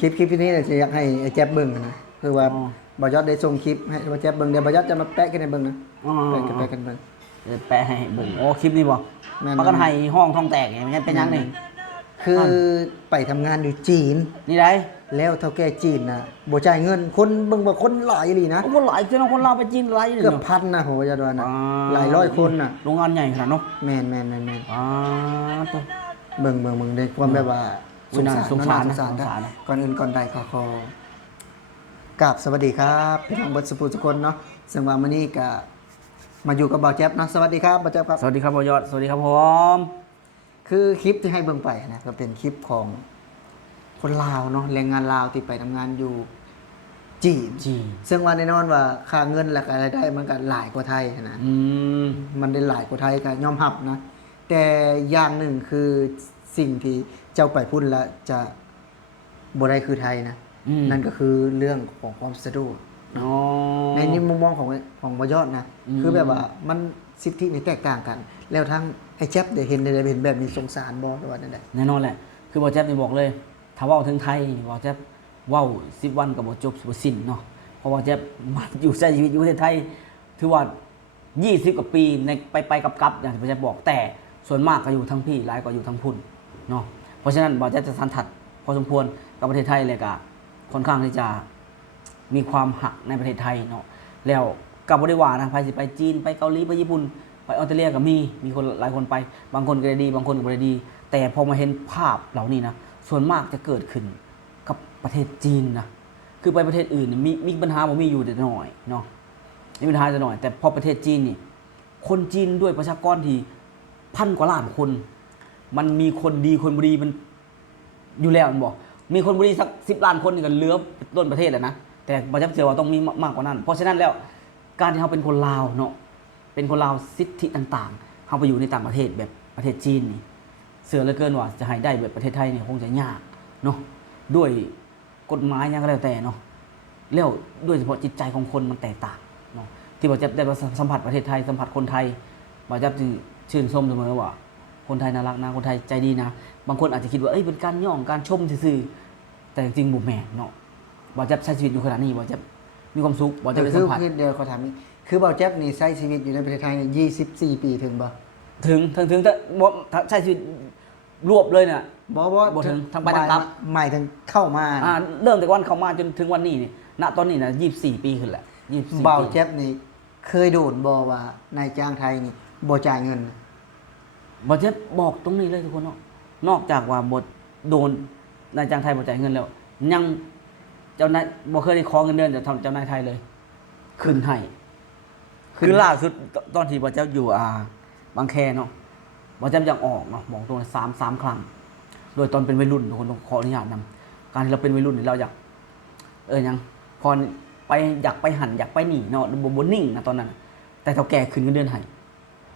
คลิปที่นี้เนี่ยจะอยากให้ไอ้แจ๊บเบิ่งนะคือว่าบ่ยอดได้ส่งคลิปให้บ่แจ๊บเบิ่งเดี๋ยวบ่ยอดจะมาแปะกันให้เบิ่งนะ อ๋อ แปะกันเบิ่ง เดี๋ยวแปะให้เบิ่งโอ้คลิปนี้บ่ แม่น ปากันให้ห้องท้องแตกไงมันเป็นยังนี่ คือไปทำงานอยู่จีน นี่ได้ แล้วเท่าแก่จีนน่ะบ่จ่ายเงินคนเบิ่งว่าคนหลายอีหลีนะ โอ้คนหลายคือคนลาวไปจีนหลายเลย เกือบ เนาะ พันนะโหยาดวนน่ะ อ่ หลายร้อยคนน่ะ โรงงานใหญ่ขนาดเนาะ แม่นอ่าตัว เบิ่งได้ความแบบว่า อุ๊ยน่าสงสารนะ สงสาร สงสารนะ ก่อนอื่นก่อนใดขอกราบสวัสดีครับพี่น้องเบิดสุภูทุกคนเนาะซึ่งว่ามื้อนี้ก็มาอยู่กับบ่าวแจ๊บเนาะสวัสดีครับบ่าวแจ๊บครับ สวัสดีครับบอยอดสวัสดีครับผม คือคลิปที่ให้เบิ่งไปนะก็เป็นคลิปของคนลาวเนาะแรงงานลาวที่ไปทำงานอยู่จีน จีน ซึ่งว่าแน่นอนว่าค่าเงินและก็รายได้มันก็หลายกว่าไทยนะ อืม มันได้หลายกว่าไทยก็ยอมรับนะ แต่อย่างหนึ่งคือสิ่งที่เจ้าไปพุ่นแล้วจะบ่ได้คือไทยนะ นั่นก็คือเรื่องของความสะดวก อ๋อ ในมุมมองของบยอดนะ อืม คือแบบว่ามันสิทธินี่แตกต่างกัน แล้วทั้งไอ้แจ๊บได้เห็นแบบนี้สงสารบ่หรือว่านั่นแหละ แน่นอนแหละ คือบอแจ๊บนี่บอกเลย ถ้าเว่าถึงไทยบอแจ๊บเว้า10 วันกับบอจบบ่สิ้นเนาะ เพราะบอแจ๊บมาอยู่ใช้ชีวิตอยู่ประเทศไทย ถือว่า 20 กว่าปีในไปกับอย่างที่บอแจ๊บบอก แต่ส่วนมากก็อยู่ทั้งพี่หลายกว่าอยู่ทั้งพุ่นเนาะ เพราะฉะนั้นบอแจ๊บจะสันทัดพอสมควรกับประเทศไทยเลยก็ค่อนข้างที่จะมีความหักในประเทศไทยเนาะ แล้วกับบริวารนะไปสิไปจีนไปเกาหลีไปญี่ปุ่นไปออสเตรเลียก็มีคนหลายคนไปบางคนก็ได้ดีบางคนก็ไม่ได้ดี แต่พอมาเห็นภาพเหล่านี้นะส่วนมากจะเกิดขึ้นกับประเทศจีนนะคือไปประเทศอื่นเนี่ยมีปัญหาบ่มีอยู่แต่น้อยเนาะมีปัญหาแต่น้อย แต่พอประเทศจีนนี่คนจีนด้วยประชากรที่1,000 กว่าล้านคน มันมีคนดีคนบดีมันอยู่แล้วมันบอกมีคนบดีสัก10 ล้านคนนี่ก็เหลือต้นประเทศแล้วนะแต่ประจับเสียว่าต้องมีมากกว่านั้น เพราะฉะนั้นแล้วการที่เขาเป็นคนลาวเนาะเป็นคนลาวสิทธิต่างๆเขาไปอยู่ในต่างประเทศแบบประเทศจีนนี่เสือเหลือเกินว่าจะให้ได้แบบประเทศไทยนี่คงจะยากเนาะด้วยกฎหมายยังก็แล้วแต่เนาะแล้วด้วยเฉพาะจิตใจของคนมันแตกต่างเนาะที่บอกจะได้มาสัมผัสประเทศไทยสัมผัสคนไทยบอกจะชื่นชมเสมอว่าคนไทยน่ารักนะคนไทยใจดีนะบางคนอาจจะคิดว่าเอ้ยเป็นการย่องการชมซื่อๆแต่จริงๆบุแม่นเนาะบอจะใช้ชีวิตอยู่ขนาดนี้บอจะมีความสุขบอจะไปสัมผัส คือเดี๋ยวขอถามนี้คือบ่าวแจ๊บนี่ใช้ชีวิตอยู่ในประเทศไทยนี่24 ปีถึงบ่ ถึงแต่บ่ใช้ชีวิตรวบเลยเนี่ย บ่ บ่ถึงทั้งไปทั้งกลับ หมายถึงเข้ามา เริ่มแต่วันเข้ามาจนถึงวันนี้นี่ณตอนนี้นะ24 ปีขึ้นแหละ24 บ่าว ปี แจ๊บนี่เคยโดนบ่ว่านายจ้างไทยนี่บ่จ่ายเงิน บอจะบอกตรงนี้เลยทุกคนเนาะนอกจากว่าบทโดนนายจ้างไทยบ่จ่ายเงินแล้ว ยังเจ้านายบ่เคยได้ขอเงินเดือนจากเจ้านายไทยเลยคืนให้คือล่าสุดตอนที่บอจะอยู่บางแคเนาะบอจะยังออกเนาะบอกตรงสามครั้งโดยตอนเป็นวัยรุ่นทุกคนต้องขออนุญาตนำการที่เราเป็นวัยรุ่นนี่เราอยากยังพอไปอยากไปหันอยากไปหนีเนาะบนนิ่งนะตอนนั้น แต่เท่าแก่คืนเงินเดือนให้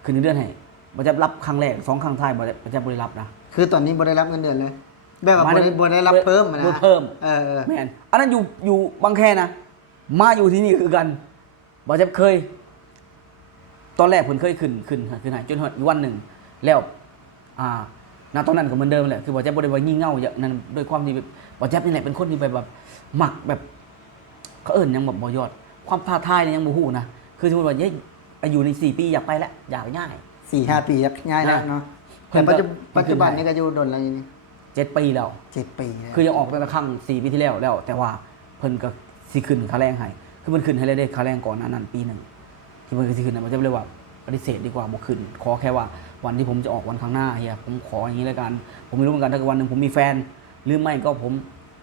คืนเงินเดือนให้บอจะรับครั้งแรก2 ครั้งท้ายบอจะบริรับนะ คือตอนนี้บ่ได้รับเงินเดือนเลยแบบว่าบ่ได้รับเพิ่มนะ บ่เพิ่ม เออ แม่นอันนั้นอยู่บางแคนะมาอยู่ที่นี่คือกันบอจะเคย ตอนแรกผมเคยขึ้นให้จนอยู่วันหนึ่งแล้วณตอนนั้นก็เหมือนเดิมแหละคือบอจะบ่ได้ว่างี่เง่าอย่างนั้นด้วยความที่บอจะนี่แหละเป็นคนที่แบบหมักแบบเขายังแบบบ่ยอด ความท้าทายเนี่ยยังบ่ฮู้นะคือสมมุติว่าอยู่ใน4 ปีอยากไปแล้วอยากง่าย 4-5 ปีครับง่ายแล้วเนาะ เพิ่ แต่ นก็ ปัจจุบันนี้ก็อยู่โดนอะไรนี่ 7 ปีแล้ว 7 ปีแล้ว คือยังออกแต่ละครั้ง4 ปีที่แล้ว แต่ว่าเพิ่นก็สิขึ้นค่าแรงให้คือมันขึ้นให้ได้ค่าแรงก่อนหน้านั้นปีหนึ่งที่เพิ่นก็สิขึ้นนะมันจะเรียกว่าปฏิเสธดีกว่าบ่ขึ้นขอแค่ว่าวันที่ผมจะออกวันข้างหน้าเฮียผมขออย่างนี้แล้วกันผมไม่รู้เหมือนกันถ้าเกิดวันหนึงผมมีแฟนหรือไม่ก็ผม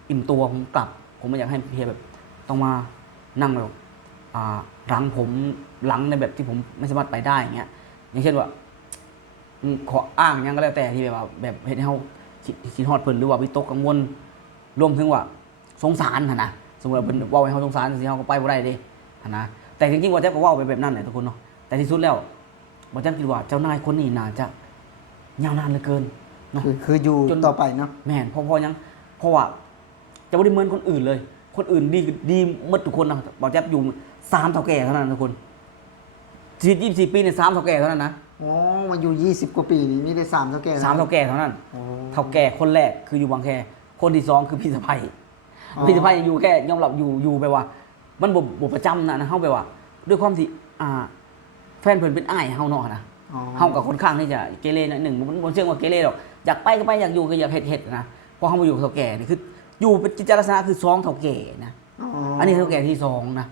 อิ่มตัวผมกลับ ผมไม่อยากให้เฮียแบบต้องมานั่งแบบหลังผมหลังในแบบที่ผมไม่สามารถไปได้อย่างเงี้ยอย่างเช่นว่าขออ้างยังก็แล้วแต่ที่แบบเฮ็ดให้เฮาคิดฮอดเพิ่นหรือว่าวิตกกังวลรวมถึงว่าสงสารหั่นนะสมมุติว่าเพิ่นเว้าให้เฮาสงสารสิเฮาก็ไปบ่ได้เด้หั่นนะแต่จริงๆว่าแจ๊บก็เว้าไปแบบนั้นแหละทุกคนเนาะแต่ที่สุดแล้วบ่แจ๊บคิดว่าเจ้านายคนนี้น่าจะยาวนานเหลือเกินเนาะ คืออยู่ จน ต่อไปเนาะ แม่นเพราะว่าจะบ่ได้เหมือนคนอื่นเลย คนอื่นดีหมดทุกคนนะบ่แจ๊บอยู่3 เฒ่าแก่เท่านั้นทุกคนชีวิต24 ปีเนี่ย3 เฒ่าแก่เท่านั้นนะ อ๋อมาอยู่20 กว่าปีนี่มีได้3เท่าแก่ 3 เฒ่าแก่เท่านั้น โอ้ เฒ่าแก่คนแรกคืออยู่บางแค คนที่สองคือพี่สะใภ้ อ๋อ พี่สะใภ้อยู่แค่ยอมรับอยู่ไปว่า มันบ่ประจำนะเฮาไปว่า ด้วยความที่แฟนเพิ่นเป็นอ้ายเฮาเนาะนะ อ๋อ เฮากับค่อนข้างที่จะเกเรหน่อยหนึ่งมันบ่เชิงว่าเกเรหรอกอยากไปก็ไปอยากอยู่ก็อยากเฮ็ดนะพอเฮามาอยู่กับเฒ่าแก่นี่คืออยู่เป็นกิจลักษณะคือซองเฒ่าแก่นะ อันนี้เฒ่าแก่ที่สองนะ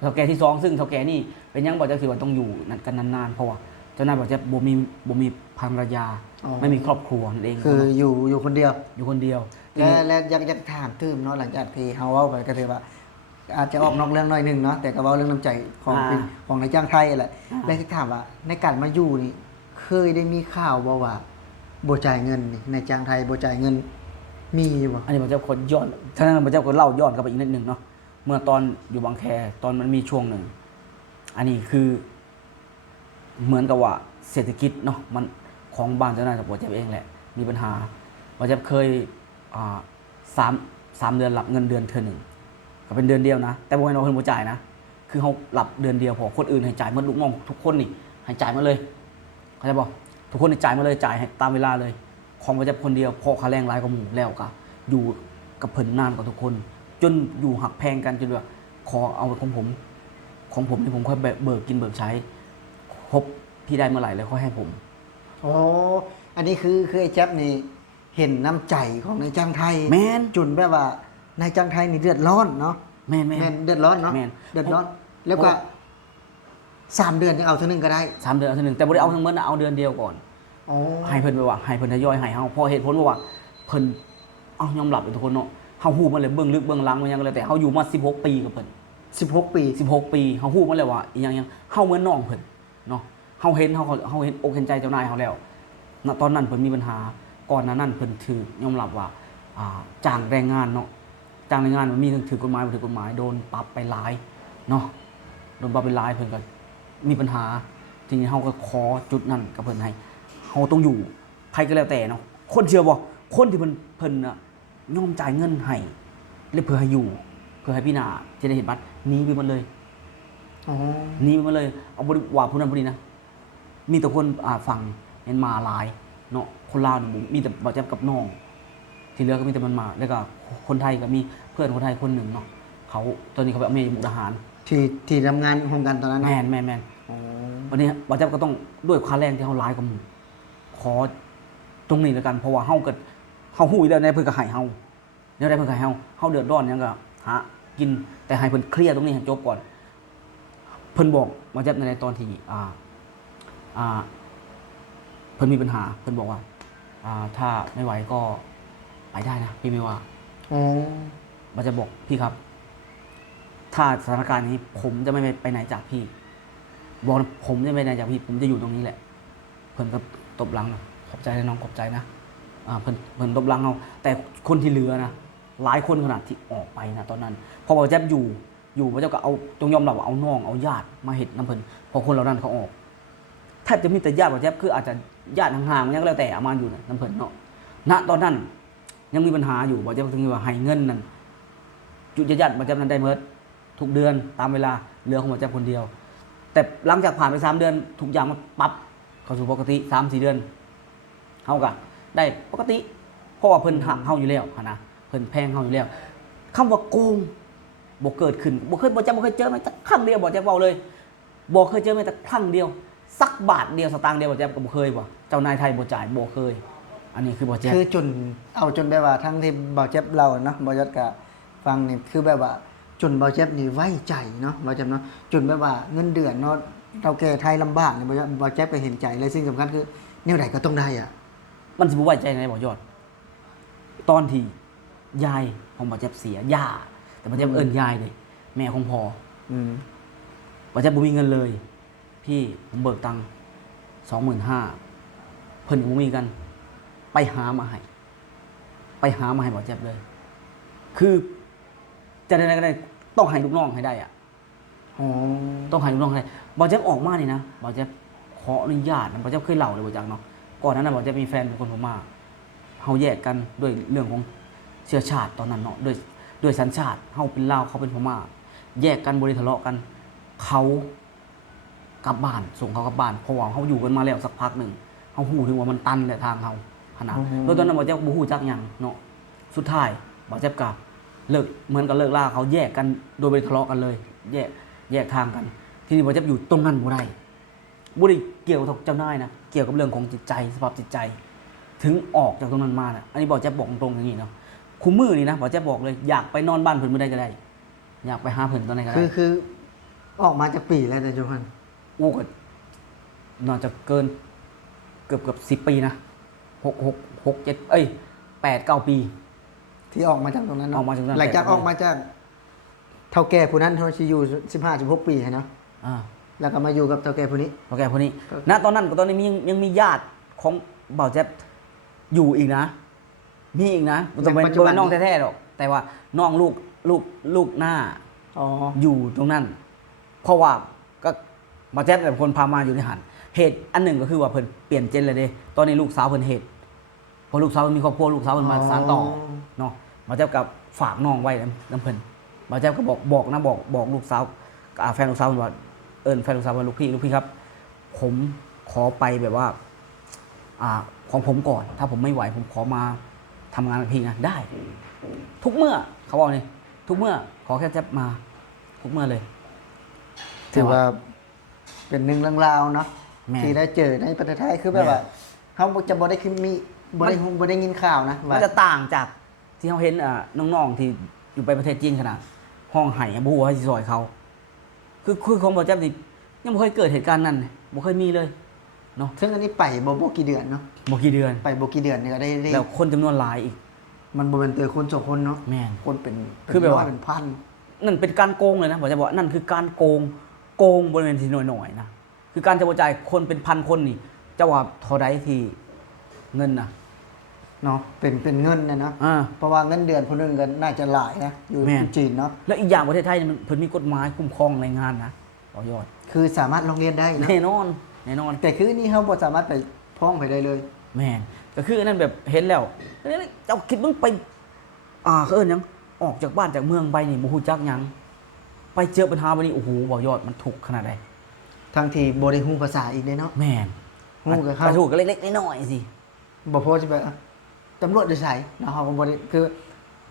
เฒ่าแก่ที่สองซึ่งเฒ่าแก่นี่เป็นหยังบอกจักสิว่าต้องอยู่กันนานๆเพราะว่าเจ้านายบอกจะบ่มีภรรยา อ๋อ ไม่มีครอบครัวนั่นเอง คืออยู่คนเดียว อยู่คนเดียว และอยากถามตื้มเนาะหลังจากที่เฮาเว้าไปก็ถือว่า อาจจะออกนอกเรื่องหน่อยหนึงเนาะแต่ก็เว้าเรื่องน้ำใจของของนายจ้างไทยแหละและที่ถามว่าในการมาอยู่นี่เคยได้มีข่าวบ่ว่าบ่จ่ายเงินนี่นายจ้างไทยบ่จ่ายเงินมีบ่ อันนี้ผมจะคนย้อนท่านั้นผมจะคนเล่าย้อนกลับไปอีกนิดหนึ่งเนาะเมื่อตอนอยู่บางแคตอนมันมีช่วงหนึ่งอันนี้คือเหมือนกับว่าเศรษฐกิจเนาะมันของบ้านเจ้านายกับผมเจ็บเองแหละมีปัญหาผมจะเคยสามเดือนหลับเงินเดือนเธอหนึ่งก็เป็นเดือนเดียวนะแต่บ่ให้เราเพิ่นบ่จ่ายนะคือเขาหลับเดือนเดียวพอคนอื่นให้จ่ายหมดลูกน้องทุกคนนี่ให้จ่ายมาเลยเข้าใจบ่ทุกคนให้จ่ายมาเลยจ่ายให้ตามเวลาเลยของบ่จะคนเดียวพอค่าแรงหลายกว่าหมู่แล้วก็อยู่กับเพิ่นนานกว่าทุกคน จนอยู่หักแพงกันจนว่าขอเอาของผมที่ผมค่อยเบิกกินเบิกใช้ครบพี่ได้เมื่อไหร่แล้วค่อยให้ผม โอ้อันนี้คือไอ้แจ๊บนี่เห็นน้ำใจของนายจ้างไทย แม่น จนแบบว่านายจ้างไทยนี่เดือดร้อนเนาะ แม่น แม่นเดือดร้อนเนาะ แม่น เดือดร้อน แล้วก็3 เดือนยังเอาเท่านึงก็ได้ 3 เดือนเอาทีหนึงแต่บ่ได้เอาทั้งหมดนะเอาเดือนเดียวก่อน อ๋อ ให้เพิ่นไปว่าให้เพิ่นทยอยให้เฮาเพอเหตุผลว่าเพิ่นยอมรับเป็นทุกคนเนาะเฮาฮู้มาเลยเบื้องลึกเบื้องหลังมันยังก็แล้วแต่เฮาอยู่มา16 ปีกับเพิ่น 16 ปี 16 ปีเฮาฮู้มาแล้วว่าอีหยังเฮาเหมือนน้องเพิ่นเนาะเฮาเห็นอกเห็นใจเจ้านายเฮาแล้วณตอนนั้นเพิ่นมีปัญหาก่อนหน้านั้นเพิ่นถือยอมรับว่าจ้างแรงงานเนาะจ้างแรงงานมันมีทั้งถือกฎหมายบ่ถือกฎหมายโดนปรับไปหลายเนาะโดนปรับไปหลายเพิ่นก็มีปัญหาทีนี้เฮาก็ขอจุดนั้นกับเพิ่นให้เฮาต้องอยู่ใครก็แล้วแต่เนาะคนเชื่อบ่คนที่เพิ่นน่ะยอมจ่ายเงินให้และเพื่อให้อยู่เพื่อให้พี่นาจะได้เห็นบัตรหนีไปหมดเลย อ๋อ หนีมาเลยเอาบริว่าผู้นั้นผู้นี้นะมีแต่คนฟังเห็นมาหลายเนาะคนลาวนี่มีแต่บ่าวแจ๊บกับน้องที่เหลือก็มีแต่มันมาแล้วก็คนไทยก็มีเพื่อนคนไทยคนหนึ่งเนาะเขาตอนนี้เขาไปอเมริกามุกดาหาร ที่ทำงานร่วมกันตอนนั้น แม เนาะ น อ๋อ วันนี้บ่าวแจ๊บก็ต้องด้วยค่าแรงที่เขาหลายกว่าหมู่ขอตรงนี้แล้วกันเพราะว่าเฮาก็เฮาฮู้อยู่แล้วในเพิ่นก็ให้เฮาแนวใดเพิ่นก็ให้เฮาเดือดร้อนหยังก็หากินแต่ให้เพิ่นเคลียร์ตรงนี้ให้จบก่อน เพิ่นบอกมาจากในตอนที่เพิ่นมีปัญหาเพิ่นบอกว่าถ้าไม่ไหวก็ไปได้นะพี่ไม่ว่า อ๋อ มันจะบอกพี่ครับ ถ้าสถานการณ์นี้ผมจะไม่ไปไหนจากพี่บอกนะผมจะไม่ไปไหนจากพี่ผมจะอยู่ตรงนี้แหละ เพิ่นก็ตบหลังนะขอบใจนะน้องขอบใจนะเพิ่นตบหลังเอาแต่คนที่เหลือนะหลายคนขนาดที่ออกไปนะตอนนั้นพอบอกแจ๊บอยู่พระเจ้าก็เอาจงยอมรับว่าเอาน้องเอาญาติมาเห็ดน้ำเพิ่นพอคนเหล่านั้นเขาออกแทบจะมีแต่ญาติบอกแจ๊บคืออาจจะญาติห่างๆยังก็แล้วแต่เอามาอยู่น้ำเพิ่นเนาะณตอนนั้นยังมีปัญหาอยู่บอกแจ๊บถึงว่าให้เงินนั่นจุดญาติบอกแจ๊บนั้นได้เมิดทุกเดือนตามเวลาเหลือของบอกแจ๊บคนเดียว แต่หลังจากผ่านไป3 เดือนทุกอย่างมันปรับเข้าสู่ปกติ3-4 เดือนเฮาก็ได้ปกติเพราะว่าเพิ่นหักเฮาอยู่แล้วนะเพิ่นแพงเฮาอยู่แล้วคำว่าโกงบ่เกิดขึ้นบ่เคยเจอแม้แต่ครั้งเดียวบ่แจ๊บเว้าเลยบ่เคยเจอแม้แต่ครั้งเดียวสักบาทเดียวสตางค์เดียวบ่แจ๊บก็บ่เคยบ่เจ้านายไทยบ่จ่ายบ่เคย อันนี้คือบ่แจ๊บ คือจนแบบว่าทั้งที่บ่าวเจ็บเราเนาะบ่าวยศก็ฟังนี่คือแบบว่าจนบ่าวเจ็บนี่ไว้ใจเนาะบ่าวเจ็บเนาะจนแบบว่าเงินเดือนเนาะเราแก่ไทยลำบากนี่บ่าวเจ็บก็เห็นใจเลยสิ่งสำคัญคือแนวใดก็ต้องได้อ่ะ มันสิบ่ไว้ใจในบ่ยอด ตอนที่ยายของบ่แจ๊บเสียย่าแต่บ่แจ๊บเอิ้นยายเลยแม่ของพ่อ อืม บ่แจ๊บบ่มีเงินเลย พี่ผมเบิกตังค์25,000เพิ่นก็บ่มีกัน ไปหามาให้บ่แจ๊บเลย คือจะได้ก็ได้ต้องให้ลูกน้องให้ได้อะ อ๋อ ต้องให้ลูกน้องให้ได้บ่แจ๊บออกมานี่นะบ่แจ๊บขออนุญาตนะบ่แจ๊บเคยเล่าเลยบ่จักเนาะก่อนนั้นน่ะบ่แจ๊บมีแฟนเป็นคนพม่าเฮาแยกกันด้วยเรื่องของเชื้อชาติตอนนั้นเนาะด้วยสัญชาติเฮาเป็นลาวเขาเป็นพม่าแยกกันบ่ได้ทะเลาะกันเขากลับบ้านส่งเขากลับบ้านเพราะว่าเขาอยู่กันมาแล้วสักพักหนึ่งเขาหูถึงว่ามันตันแหละทางเขาขนาดโดยตอนนั้นบ่แจ๊บบ่ฮู้จักหยังเนาะ สุดท้ายบ่าวแจ๊บก็เลิกเหมือนกับเลิกลาเขาแยกกันโดยไม่ทะเลาะกันเลย แยกทางกัน ทีนี้บ่าวแจ๊บอยู่ตรงนั้นบ่ได้เกี่ยวกับเจ้านายนะเกี่ยวกับเรื่องของจิตใจสภาพจิตใจ ถึงออกจากตรงนั้นมานะอันนี้บ่าวแจ๊บบอกตรงๆอย่างนี้เนาะคุมมือนี่นะบ่าวแจ๊บบอกเลยอยากไปนอนบ้านเพิ่นมื้อใดก็ได้อยากไปหาเพิ่นตอนไหนก็ได้ คือออกมาจากปีแล้วแต่โจฮัน โอ้ก็น่าจะเกินเกือบ10 ปีนะ6 78 9 ปี ที่ออกมาจากตรงนั้นเนะ ออกมาจากตรงนั้น หลังจากออกมาจากเท่าแก่ผู้นั้นเขาชีอยู่15-16 ปีเนาะ อ่า แล้วก็มาอยู่กับเท่าแก่ผู้นี้ โอเคคนนี้ณตอนนั้นตอนนี้ยังมีญาติของบ่าวแจ๊บอยู่อีกนะ มีอีกนะจะเป็นโดยน้องแท้ๆหรอกแต่ว่าน้องลูกหน้า อ๋อ อยู่ตรงนั้น เพราะว่าก็บ่าวแจ๊บเป็นคนพามาอยู่ในหันเหตุอันหนึ่งก็คือว่าเพิ่นเปลี่ยนเจนเลยเด้ตอนนี้ลูกสาวเพิ่นเหตุพอลูกสาวมีครอบครัวลูกสาวเพิ่นมาสานต่อเนาะบ่าวแจ๊บกับฝากน้องไว้น้ำเพิ่นบ่าวแจ๊บก็บอกลูกสาวแฟนลูกสาวเพิ่นว่าแฟนลูกสาวว่าลูกพี่ครับ ผมขอไปแบบว่าของผมก่อน ถ้าผมไม่ไหวผมขอมาทำงานกับพี่นะได้ ทุกเมื่อเขาบอกนี่ทุกเมื่อขอแค่จะมาทุกเมื่อเลย ถือว่าเป็นหนึ่งเรื่องราวเนาะ แม่ ที่ได้เจอในประเทศไทยคือแบบว่าเขาจะบ่ได้คือมีบ่ได้ยินข่าวนะ มันจะต่างจากที่เขาเห็นน้องๆที่อยู่ไปประเทศจีนขนาดห้องไห้บู๊ให้สิซอยเขาคือของบ่แจ๊บนี่ยังไม่เคยเกิดเหตุการณ์นั้นบ่เคยมีเลยเนาะ ซึ่งอันนี้ไปบ่กี่เดือนเนาะ บ่กี่เดือน ไปบ่กี่เดือนเนี่ยก็ได้ แล้วคนจำนวนหลายอีก มันบ่เป็นเตอคนสองคนเนาะ แม่น คนเป็น คือแบบว่า ร้ยเป็นพัน นั่นเป็นการโกงเลยนะผมจะบอกว่านั่นคือการโกงบริเวณที่หน่อยๆนะคือการจะกระจายคนเป็นพันคนนี่จะว่าเท่าไรที่เงินนะ เนาะเป็นเงินนะเนาะ อ่า เพราะว่าเงินเดือนคนหนึงก็น่าจะหลายนะอยู่ แม่น ที่จีนเนาะ แล้วอีกอย่างประเทศไทยเนี่ยมันเพิ่นมีกฎหมายคุ้มครองแรงงานนะต่อยอด คือสามารถลงเรียนได้นะ แน่นอน แต่คือนี่เขาบ่สามารถไปพ้องไปได้เลย แม่นก็คือนั่นแบบเห็นแล้วเจ้าคิดมึงไปเขาเอิ้นหยังออกจากบ้านจากเมืองไปนี่บ่ฮู้จักหยังไปเจอปัญหาบัดนี้โอ้โหบ่ยอดมันทุกข์ขนาดใด ทั้งที่บ่ได้ฮู้ภาษาอีกเลยเนาะ แม่น ฮู้กับเขา ถูกก็เล็กๆน้อยๆสิ บ่พอจะไปตำรวจได้ใส่เนาะเขาก็บ่ได้คือ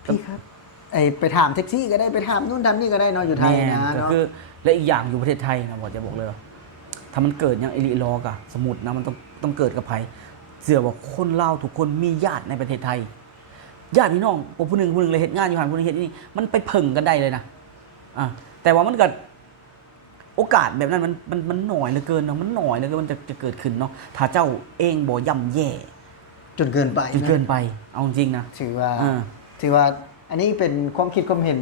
พี่ครับไปถามแท็กซี่ก็ได้ไปถามนู่นทำนี่ก็ได้เนาะอยู่ไทย แม่ นะ ก็ เนาะ คือและอีกอย่างอยู่ประเทศไทยนะบอกจะบอกเลยว่าถ้ามันเกิดอย่างอิริลอกอะสมมุตินะมันต้องเกิดกับภัยเสื่อว่าคนลาวทุกคนมีญาติในประเทศไทย ญาติพี่น้องผู้หนึ่งเลยเฮ็ดงานอยู่หันผู้หนึงเฮ็ดนี่มันไปเพิ่งกันได้เลยนะแต่ว่ามันเกิดโอกาสแบบนั้นมันหน่อยเหลือเกินเนาะมันหน่อยเหลือเกินมันจะเกิดขึ้นเนาะถ้าเจ้าเองบ่ย่ำแย่ จนเกินไป จนเกินไปเอาจริงนะ ถือว่า อ่า ถือว่าอันนี้เป็นความคิดความเห็น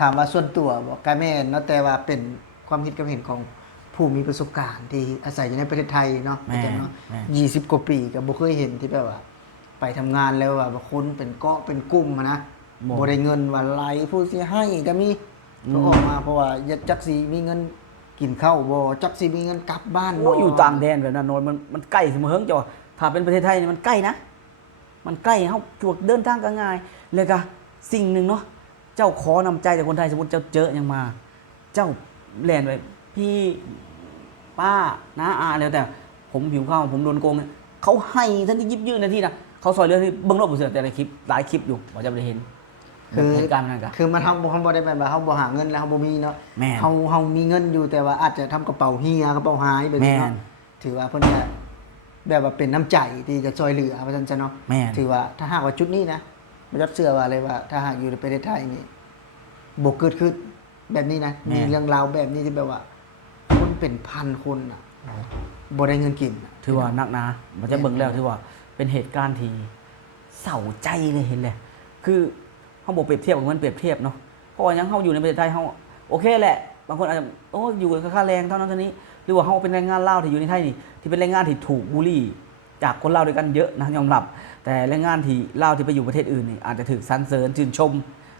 ถามว่าส่วนตัวบอกกาแม่นเนาะแต่ว่าเป็นความคิดความเห็นของผู้มีประสบการณ์ที่อาศัยอยู่ในประเทศไทยเนาะ แม่ เนาะ แม่ 20 กว่าปีก็บ่เคยเห็นที่แบบว่า ไปทำงานแล้วว่าบางคนเป็นเกาะเป็นกลุ่มอะนะบ่ได้เงินว่าไหลผู้สิให้ก็มีก็ออกมาเพราะว่าจักสิมีเงินกินข้าวบ่จักสิมีเงินกลับบ้าน โอ้ บ่ อยู่ต่างแดนแบบนั้นโนนมันใกล้เสมอเฮิงจ้ะถ้าเป็นประเทศไทยนี่มันใกล้นะ มันใกล้เฮาจวกเดินทางก็ง่ายเลยก็สิ่งหนึ่งเนาะเจ้าขอนำใจจากคนไทยสมมติเจ้าเจอยังมา เจ้าแลนไปพี่ป้าน้าอาแล้วแต่ผมหิวข้าวผมโดนโกงเนี่ยเขาให้ท่านที่ยิบยื่นนาทีนะเขาซอยเรือที่เบิ้งรอบบุเสือแต่ละคลิปหลายคลิปอยู่ว่าจะไปเห็น คือ เหตุการณ์นั้นกัน คือมันเฮาบ่ได้แบบว่าเฮาบ่หาเงินแล้วเฮาบ่มีเนาะ แม่น เฮามีเงินอยู่แต่ว่าอาจจะทำกระเป๋าเฮียกระเป๋าหายแบบนี้ แม่ เนาะ น ถือว่าเพิ่นก็แบบว่าเป็นน้ำใจที่จะช่วยเหลือว่าซั่นซะเนาะ แม่น ถือว่าถ้าหากว่าจุดนี้นะบ่ยัดเชื่อว่าเลยว่า ถ้าหากอยู่ในประเทศไทยนี่บ่เกิดขึ้นแบบนี้นะมีเรื่องราวแบบนี้ที่แบบว่า คนเป็นพันคนน่ะบ่ได้เงินกินน่ะ ถือว่านักนะมันจะเบิ่งแล้วถือว่าเป็นเหตุการณ์ที่เศร้าใจเลยเห็นเลยคือเขาบอกเปรียบเทียบกับมันเปรียบเทียบเนาะเพราะว่ายังเขาอยู่ในประเทศไทยเขาโอเคแหละบางคนอาจจะโอ้อยู่กับค่าแรงเท่านั้นเท่านี้หรือว่าเขาเป็นแรงงานลาวที่อยู่ในไทยนี่ที่เป็นแรงงานที่ถูกบูลลี่จากคนลาวด้วยกันเยอะนะยอมรับ แต่แรงงานที่ลาวที่ไปอยู่ประเทศอื่นนี่อาจจะถูกสรรเสริญชื่นชม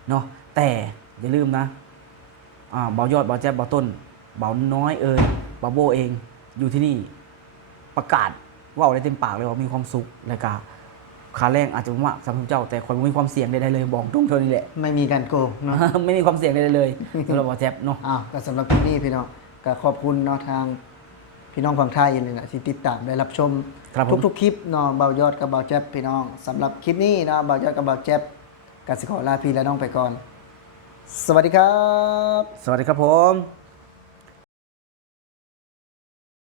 เนาะแต่อย่าลืมนะเบายอดเบาแจ๊บเบาต้นเบาน้อยเบาโบเองอยู่ที่นี่ประกาศว่าได้เต็มปากเลยว่ามีความสุขและกาค่าแรงอาจจะว่าสำหรับเจ้าแต่คนมีความเสี่ยงใดๆเลยบอกตรงเท่านี้แหละ ไม่มีการโกงเนาะ ไม่มีความเสี่ยงใดๆเลยสำหรับเบาแจ๊บเนาะ ก็สำหรับที่นี่พี่น้องก็ขอบคุณเนาะทาง พี่น้องฝั่งไทยนี่แหละที่ติดตามได้รับชม ครับผม ทุกๆคลิปเนาะเบายอดกับเบาแจ๊บพี่น้องสำหรับคลิปนี้เนาะเบายอดกับเบาแจ๊บกสิขอลาพี่และน้องไปก่อน สวัสดีครับ สวัสดีครับผม